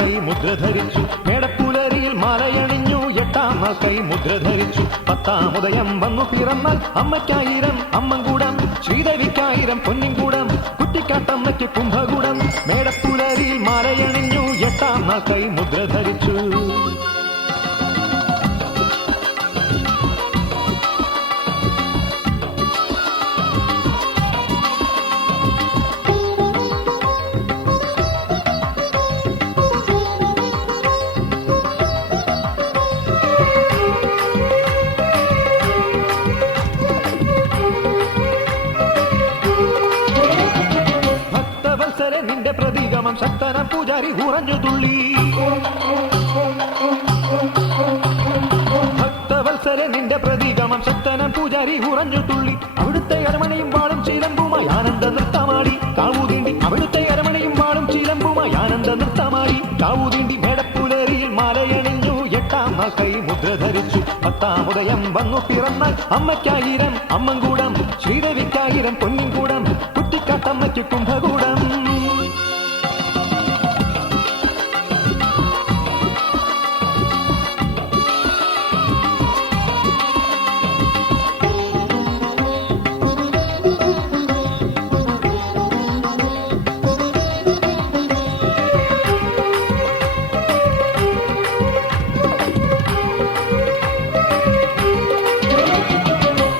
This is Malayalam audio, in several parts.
ധരിച്ചു മേടപ്പുലരിയിൽ മലയണിഞ്ഞു. എട്ടാം നാൾ കൈ മുദ്ര ധരിച്ചു പത്താമുദയം വന്നു പിറന്നാൽ അമ്മയ്ക്കായിരം അമ്മങ്കൂടം. ശ്രീദേവിക്കായിരം പൊന്നിൻകൂടം കുട്ടിക്കാട്ടമ്മയ്ക്ക് കുംഭകൂടം. മേടപ്പുലരിയിൽ മലയണിഞ്ഞു. എട്ടാം നാൾ കൈ മുദ്ര ധരിച്ചു പ്രതീകമം ശക്തന പൂജാരി ഉറഞ്ഞു തുള്ളി. ഭക്തവത്സര നിന്റെ പ്രതീകമം ശക്തന പൂജാരി ഉറഞ്ഞു തുള്ളി. അവിടുത്തെ അരമണയും വാളും ചീലമ്പുമായി ആനന്ദ നൃത്തമാടി. കാവുതീണ്ടി അവിടുത്തെ അരമണയും വാളും ചീലമ്പുമായി ആനന്ദ നൃത്തമാടി. കാവുതീണ്ടി മേടപ്പുലരിയിൽ മലയണിഞ്ഞു എട്ടാം നാൾ കൈ മുദ്ര ധരിച്ചു. പത്താമുദയം വന്നു പിറന്നാൽ അമ്മയ്ക്കായിരം അമ്മങ്കൂടം ശ്രീരവിക്കായിരം പൊന്നിൻകൂടം കുട്ടിക്കാട്ടമ്മയ്ക്ക് കുംഭകൂടം.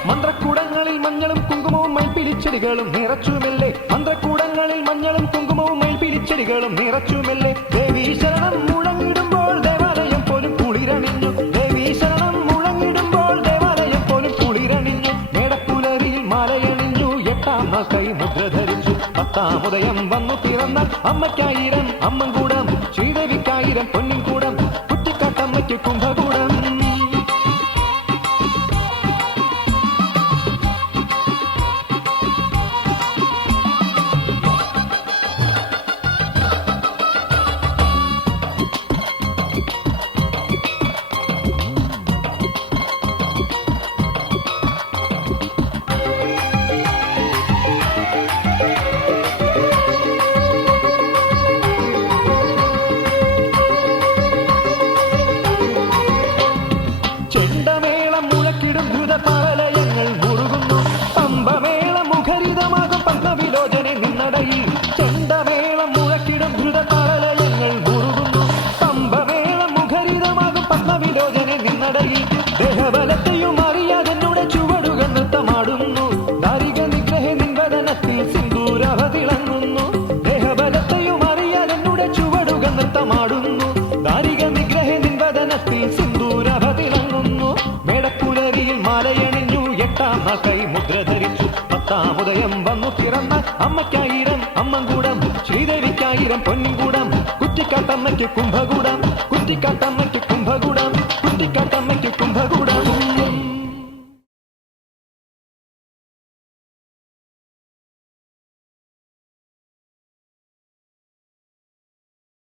മന്ത്രക്കൂടങ്ങളിൽ മഞ്ഞളും കുങ്കുമവും മൈപ്പിരിച്ചെടികളും നിറച്ചുമെല്ലെ. മന്ത്രക്കൂടങ്ങളിൽ മഞ്ഞളും കുങ്കുമവും മൈപ്പിരിച്ചെടികളും നിറച്ചുമെല്ലെ. ദേവീ ശരണം മുഴങ്ങിടുമ്പോൾ ദേവാലയം പോലും കുളിരണിഞ്ഞു. ദേവീ ശരണം മുഴങ്ങിടുമ്പോൾ ദേവാലയം പോലും കുളിരണിഞ്ഞു. മേടപ്പുലരിയിൽ മാലയണിഞ്ഞു. എട്ടാം നാൾ കൈ മുദ്ര ധരിച്ചു. പത്താമുദയം വന്നു പിറന്നാൽ അമ്മയ്ക്കായിരം അമ്മങ്കൂടം ശ്രീദേവിക്കായിരം പൊന്നിൻകൂടം. കുറ്റിക്കാട്ടമ്മയ്ക്ക് കുംഭകൂടം அந்த பரலை എട്ടാം കൈ മുദ്ര ധരിച്ചു. പത്താമുദയം വന്നു പിറന്ന അമ്മയ്ക്കായിരം അമ്മങ്കൂടം ശ്രീദേവിക്കായിരം പൊന്നിൻകൂടം കുറ്റിക്കാട്ടമ്മയ്ക്ക് കുംഭകൂടം കുറ്റിക്കാട്ടമ്മയ്ക്ക്